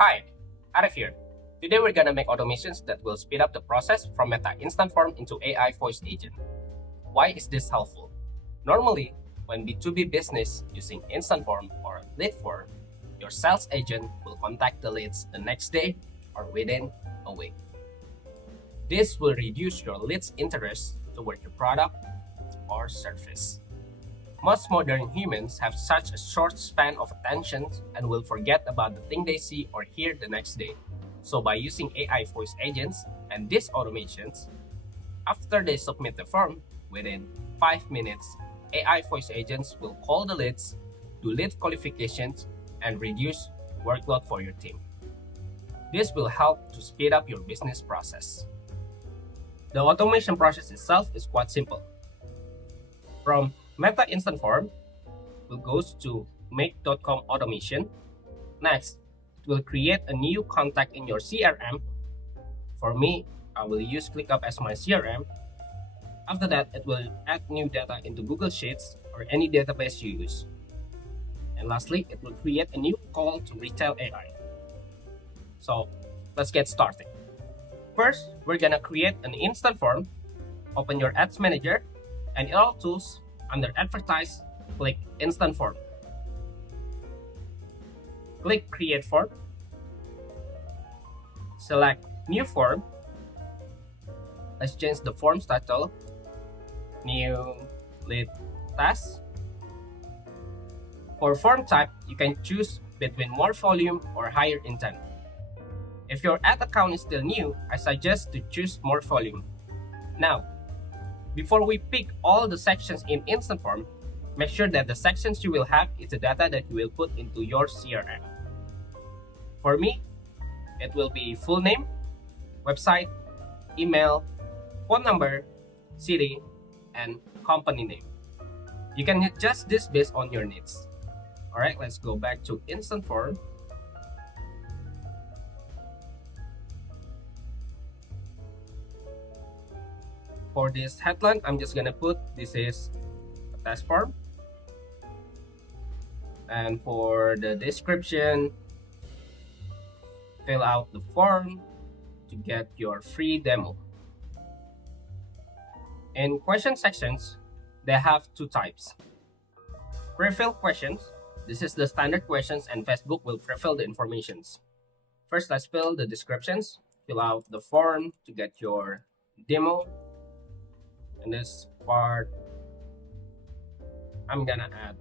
Hi, Arif here. Today we're gonna make automations that will speed up the process from Meta Instant Form into AI Voice Agent. Why is this helpful? Normally, when B2B business using Instant Form or lead form, your sales agent will contact the leads the next day or within a week. This will reduce your leads' interest toward your product or service. Most modern humans have such a short span of attention and will forget about the thing they see or hear the next day. So by using AI voice agents and these automations, after they submit the form, within 5 minutes, AI voice agents will call the leads, do lead qualifications, and reduce workload for your team. This will help to speed up your business process. The automation process itself is quite simple. From Meta Instant Form, will goes to make.com automation. Next, it will create a new contact in your CRM. For me, I will use ClickUp as my CRM. After that, it will add new data into Google Sheets or any database you use. And lastly, it will create a new call to Retell AI. So let's get started. First, we're gonna create an instant form. Open your Ads Manager, and in all tools, under Advertise, click Instant Form. Click Create Form. Select New Form. Let's change the form's title. New Lead Task. For form type, you can choose between more volume or higher intent. If your ad account is still new, I suggest to choose more volume. Now, before we pick all the sections in Instant Form, make sure that the sections you will have is the data that you will put into your CRM. For me, it will be full name, website, email, phone number, city, and company name. You can adjust this based on your needs. Alright, let's go back to Instant Form. For this headline, I'm just gonna put this is a test form. And for the description, fill out the form to get your free demo. In question sections, they have two types. Pre-fill questions. This is the standard questions and Facebook will pre-fill the informations. First, let's fill the descriptions. Fill out the form to get your demo. In this part, I'm gonna add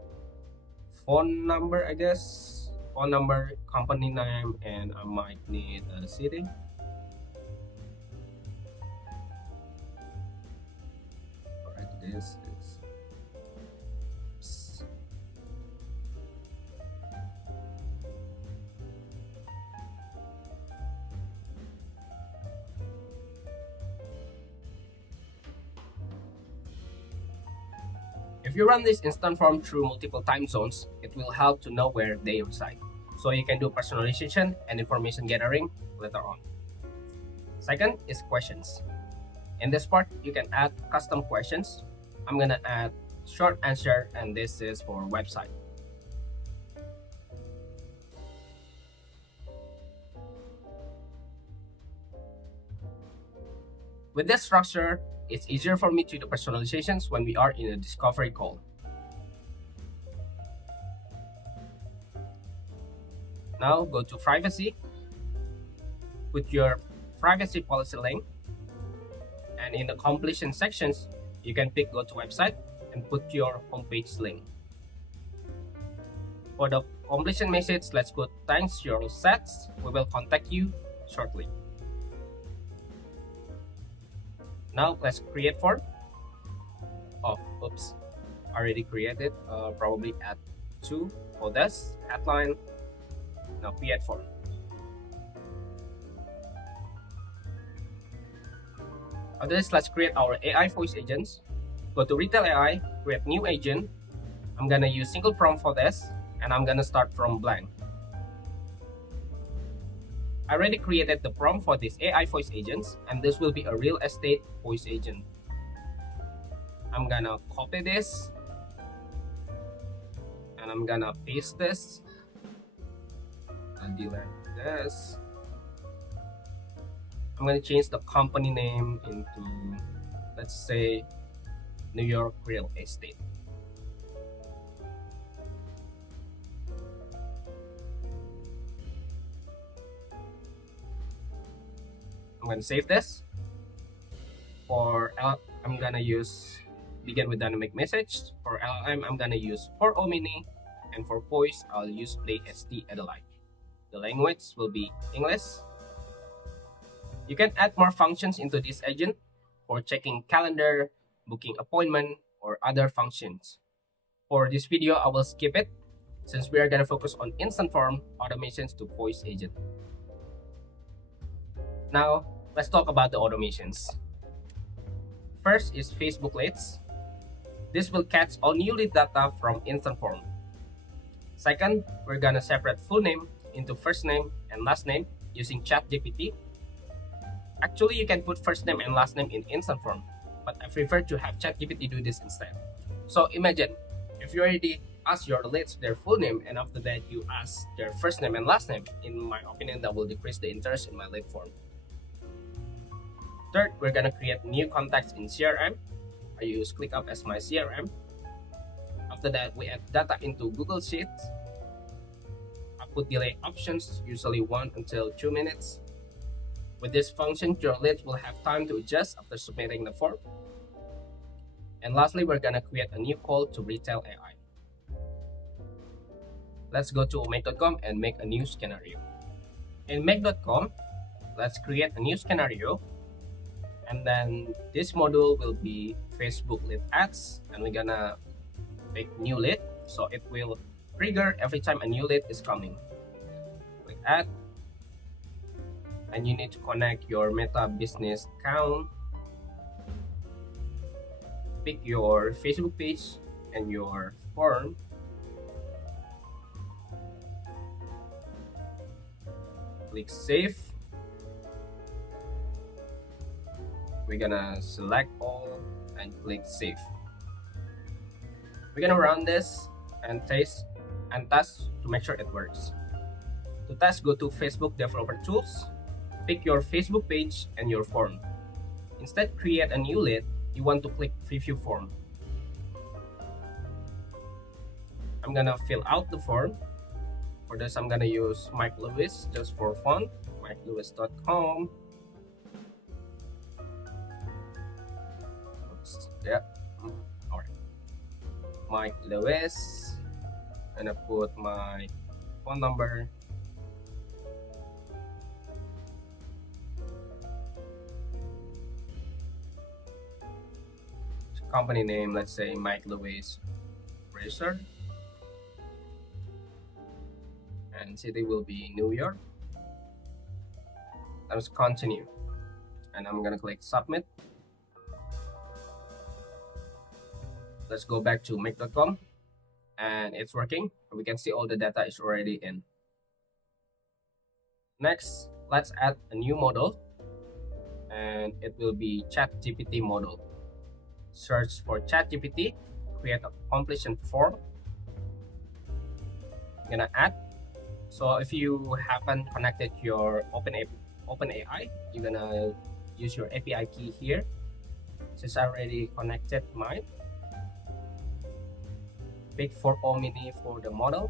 phone number, I guess. Phone number, company name, and I might need a city. Alright, this is. If you run this instant form through multiple time zones, it will help to know where they reside. So you can do personalization and information gathering later on. Second is questions. In this part, you can add custom questions. I'm gonna add short answer, and this is for website. With this structure, it's easier for me to do personalizations when we are in a discovery call. Now go to privacy, put your privacy policy link, and in the completion sections, you can pick go to website and put your homepage link. For the completion message, let's put thanks you're all set. We will contact you shortly. Now let's create form. Oh, oops, already created. Probably add 2 for this headline. Now create form. After this, let's create our AI voice agents. Go to Retell AI, create new agent. I'm gonna use single prompt for this, and I'm gonna start from blank. I already created the prompt for this AI voice agents, and this will be a real estate voice agent. I'm gonna copy this, and I'm gonna paste this, and delete this. I'm gonna change the company name into, let's say, New York Real Estate. I'm gonna save this. For L, I'm gonna use begin with dynamic message. For LLM, I'm gonna use for Omni, and for voice, I'll use Play ST Adelaide. The language will be English. You can add more functions into this agent for checking calendar, booking appointment, or other functions. For this video, I will skip it since we are gonna focus on instant form automations to voice agent. Now, let's talk about the automations. First is Facebook leads. This will catch all new lead data from instant form. Second, we're gonna separate full name into first name and last name using ChatGPT. Actually, you can put first name and last name in instant form, but I prefer to have ChatGPT do this instead. So imagine, if you already ask your leads their full name and after that you ask their first name and last name, in my opinion, that will decrease the interest in my lead form. Third, we're gonna create new contacts in CRM. I use ClickUp as my CRM. After that, we add data into Google Sheets. I put delay options, usually 1 until 2 minutes. With this function, your leads will have time to adjust after submitting the form. And lastly, we're gonna create a new call to Retell AI. Let's go to make.com and make a new scenario. In make.com, let's create a new scenario. And then this module will be Facebook lead ads, and we're gonna pick new lead, so it will trigger every time a new lead is coming. Click add, and you need to connect your Meta business account. Pick your Facebook page and your form. Click save. We're gonna select all and click save. We're gonna run this and test to make sure it works. To test, go to Facebook Developer Tools, pick your Facebook page and your form. Instead, create a new lead, you want to click preview form. I'm gonna fill out the form. For this, I'm gonna use Mike Lewis just for fun, mikelewis.com. Yeah, all right. Mike Lewis, and I put my phone number. Company name, let's say Mike Lewis Racer, and city will be New York. Let's continue, and I'm gonna click submit. Let's go back to make.com, and it's working. We can see all the data is already in. Next, let's add a new model, and it will be ChatGPT model. Search for ChatGPT, create a completion form. I'm gonna add. So if you haven't connected your OpenAI, you're gonna use your API key here. Since I already connected mine, pick for Omni for the model.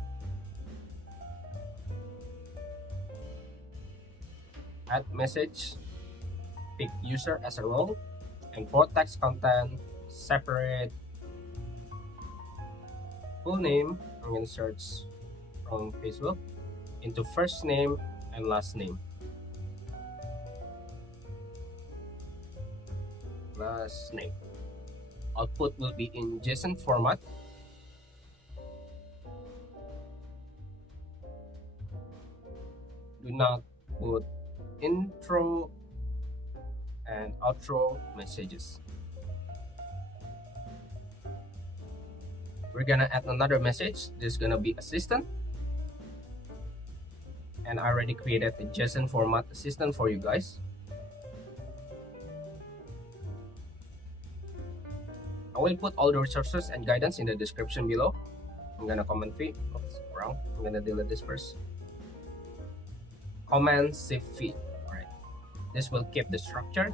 Add message, pick user as a role, and for text content, separate full name. I'm gonna search from Facebook into first name and last name. Last name. Output will be in JSON format. Do not put intro and outro messages. We're gonna add another message. This is gonna be assistant, and I already created a JSON format assistant for you guys. I will put all the resources and guidance in the description below. I'm gonna comment fee. Oops, wrong. I'm gonna delete this first. command shift feed. All right, this will keep the structure,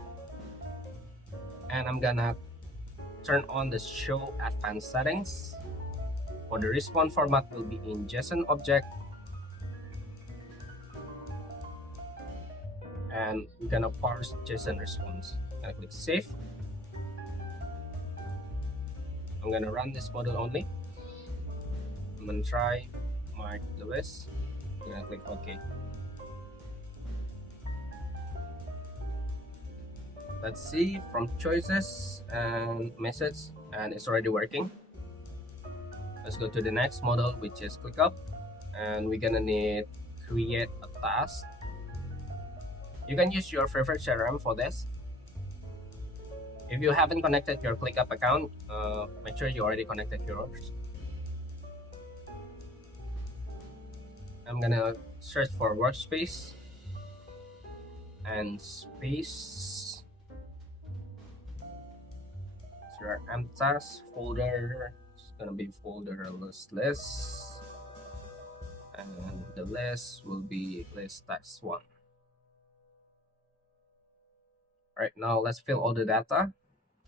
and I'm gonna turn on the show advanced settings. For the response format will be in JSON object, and we're gonna parse JSON response. I'm gonna click save. I'm gonna run this model only. I'm gonna try Mark Lewis. I'm gonna click OK. Let's see from choices and message, and it's already working. Let's go to the next model, which is ClickUp, and we're gonna need create a task. You can use your favorite CRM for this. If you haven't connected your ClickUp account, make sure you already connected yours. I'm gonna search for workspace and space. So our task folder, it's gonna be folder list, and the list will be list task 1. Right now, let's fill all the data.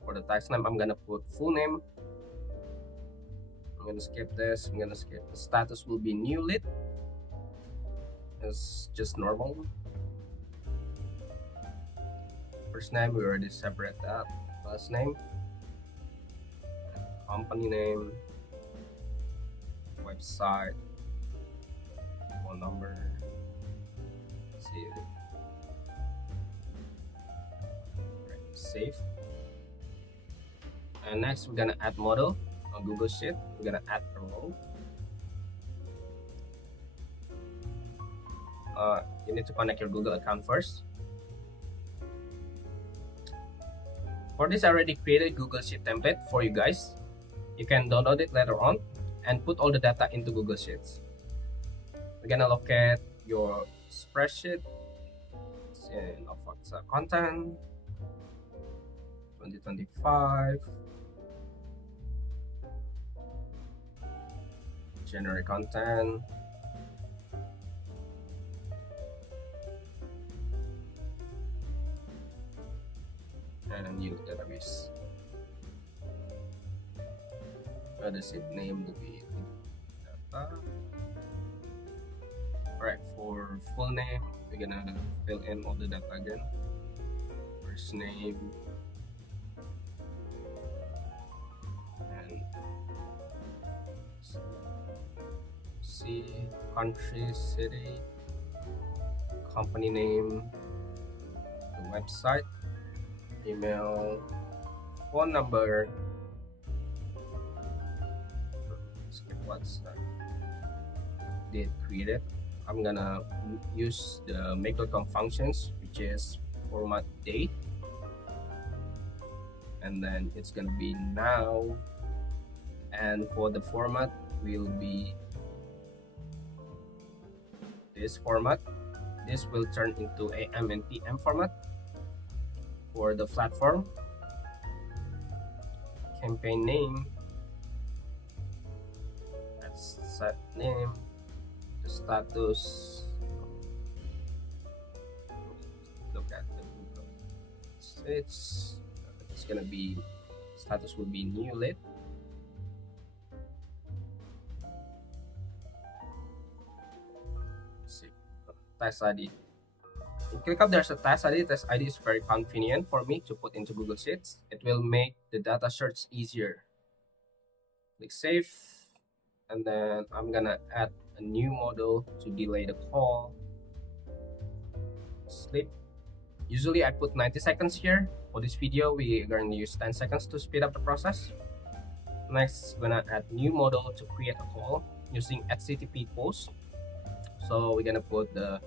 For the task name, I'm gonna put full name. I'm gonna skip this. I'm gonna skip the status will be new lead. It's just normal. First name, we already separate that. Last name, company name, website, phone number. See it. Right, save. And next, we're gonna add model on Google Sheet. We're gonna add a role. You need to connect your Google account first. For this, I already created Google Sheet template for you guys. You can download it later on and put all the data into Google Sheets. We're gonna locate your spreadsheet in Office content 2025. Generate content. And use database. The sheet name will be data. Alright, for full name, we're gonna fill in all the data again. First name and see country, city, company name, the website, email, phone number. Skip what's date created. I'm gonna use the make.com functions, which is format date, and then it's gonna be now, and for the format will be this format. This will turn into AM and PM format. For the platform, campaign name, that's set name, the status, look at the Google. It's gonna be, status will be new lead. See, task ID. In ClickUp, there's a task ID. Task ID is very convenient for me to put into Google Sheets. It will make the data search easier. Click save, and then I'm gonna add a new model to delay the call. Sleep. Usually I put 90 seconds here. For this video, we're going to use 10 seconds to speed up the process. Next, I'm gonna add new model to create a call using HTTP post. So we're gonna put the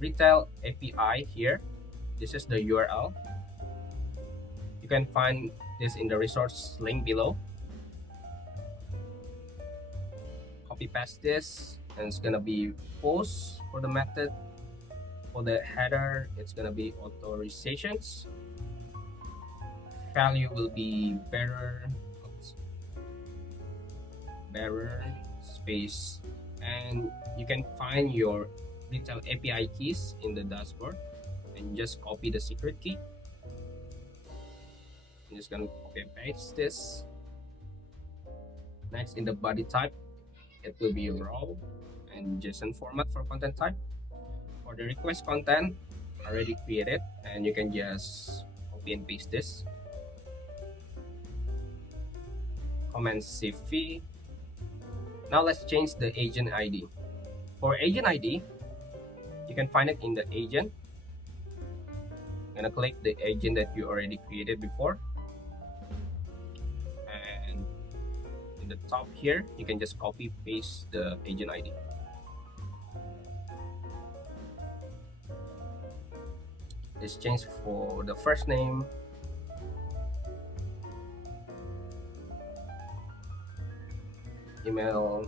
Retell API here. This is the URL. You can find this in the resource link below. Copy paste this, and it's gonna be post for the method. For the header, it's gonna be authorizations. Value will be bearer space, and you can find your Retell API keys in the dashboard and just copy the secret key. I'm just gonna copy and paste this. Next, in the body type, it will be raw and JSON format for content type. For the request content, already created, and you can just copy and paste this. Comment CV. Now let's change the agent ID. For agent ID, you can find it in the agent. I'm gonna click the agent that you already created before, and in the top here, you can just copy paste the agent ID. Let's change for the first name, email,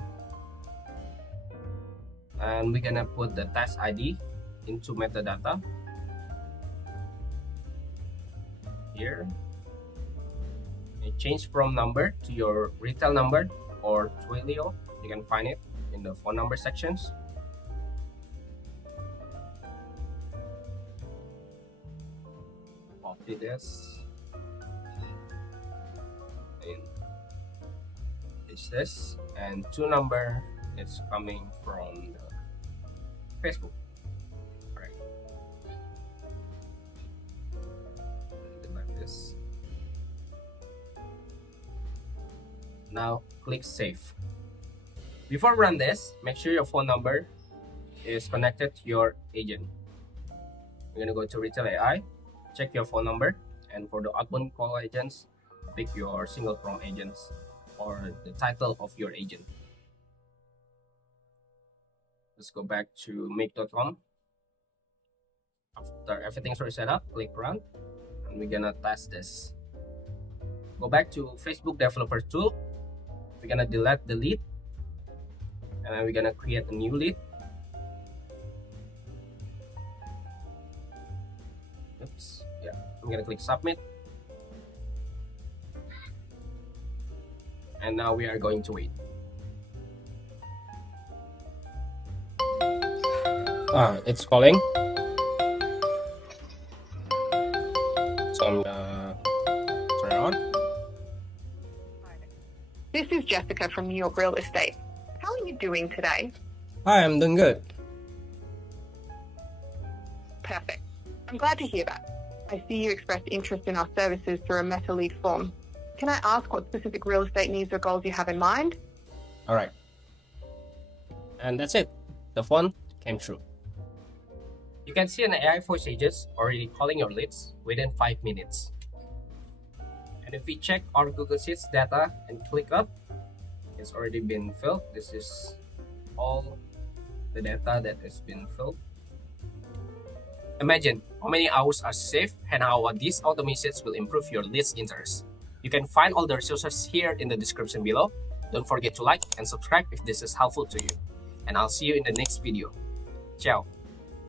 and we're gonna put the task ID into metadata here. And change from number to your Retell number or Twilio. You can find it in the phone number sections. Copy this and paste this, and to number is coming from the Facebook. All right, like this. Now click save. Before run this, make sure your phone number is connected to your agent. We're gonna go to Retell AI, check your phone number, and for the outbound call agents, pick your single prompt agents or the title of your agent. Let's go back to make.com. After everything's already set up, click run, and we're gonna test this. Go back to Facebook Developer Tool. We're gonna delete the lead, and then we're gonna create a new lead. Oops, yeah, I'm gonna click submit. And now we are going to wait. It's calling. So I'm gonna turn it on. This is Jessica from New York Real Estate. How are you doing today? Hi, I'm doing good. Perfect. I'm glad to hear that. I see you expressed interest in our services through a meta lead form. Can I ask what specific real estate needs or goals you have in mind? All right. And that's it. The phone came through. You can see an AI voice agent already calling your leads within 5 minutes. And if we check our Google Sheets data and click up, it's already been filled. This is all the data that has been filled. Imagine how many hours are saved and how these automations will improve your leads interest. You can find all the resources here in the description below. Don't forget to like and subscribe if this is helpful to you. And I'll see you in the next video. Ciao.